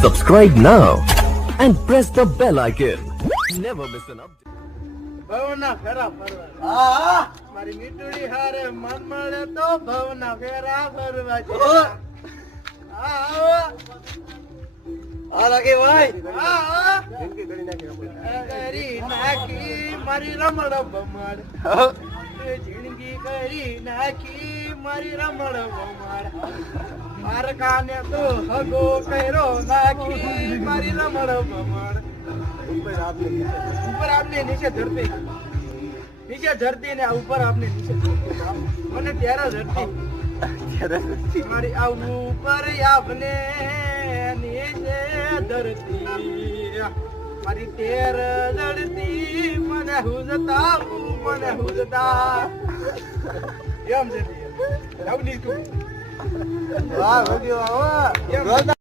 Subscribe now and press the bell icon. Never miss an update. ભવના ફેરા ફરવા મારી મીઠુડી હારે મન મળે તો ભવના ફેરા ફરવા લાગે ભાઈ કરી નાખી મારી રમણ બમણ જિંદગી કરી નાખી મારી રમણ બમણ મારકાને તો હગો કર્યો નાખી મારી રમણ બમણ ઉપર આપને નીચે ધરતી ને ઉપર આપને નીચે મને ત્યારે ધરતી મારી આ ઉપર આપને નીચે ધરતી મારી તેર ધરતી મને હુજતા એમ જતી આવું નીકળું વાહ